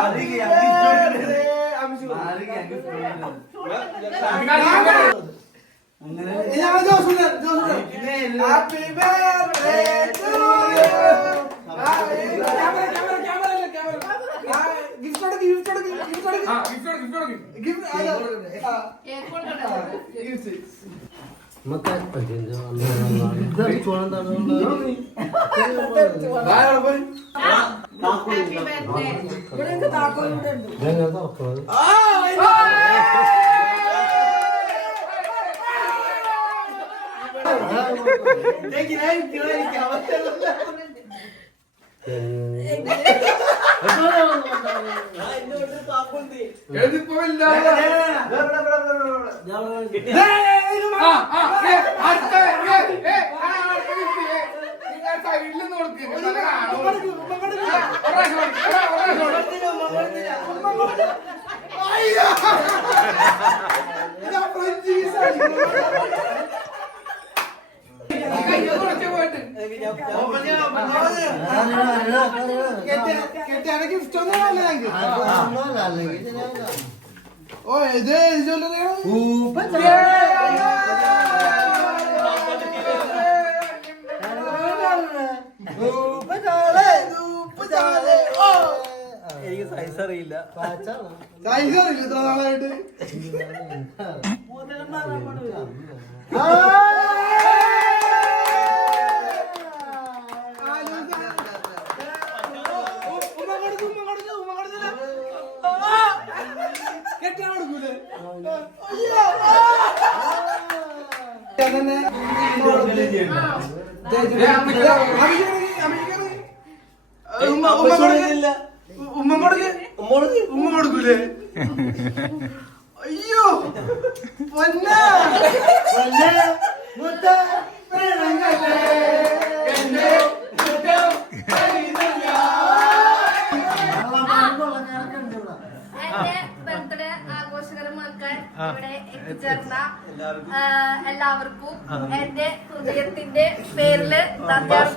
Happy birthday. Amshu. ഇതാണ് ജോസുണ്ടൻ, ജോസുണ്ടൻ. Happy birthday ഓ എനിക്ക് size അറിയില്ല സൈസ് അറിയില്ല ഉമ്മ കൊടുക്കൂലേ? അയ്യോ തന്നെ ഉമ്മ ഉമ്മ കൊടുക്കില്ല ഉമ്മ കൊടുക്ക് ഉമ്മ കൊടുക്കൂലേ അയ്യോ പൊന്ന എന്റെ ബർത്ത്ഡേ ആഘോഷകരമാക്കാൻ ഇവിടെ എത്തിച്ചേർന്ന എല്ലാവർക്കും എന്റെ ഹൃദയത്തിന്റെ പേരിൽ നമസ്കാരം.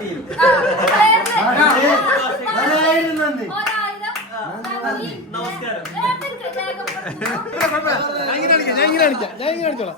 ഞാൻ ഇങ്ങനെ കാണിക്കാം ഞാൻ ഇങ്ങനെ കാണിക്കാം ഞാൻ ഇങ്ങനെ കാണിച്ചോളാം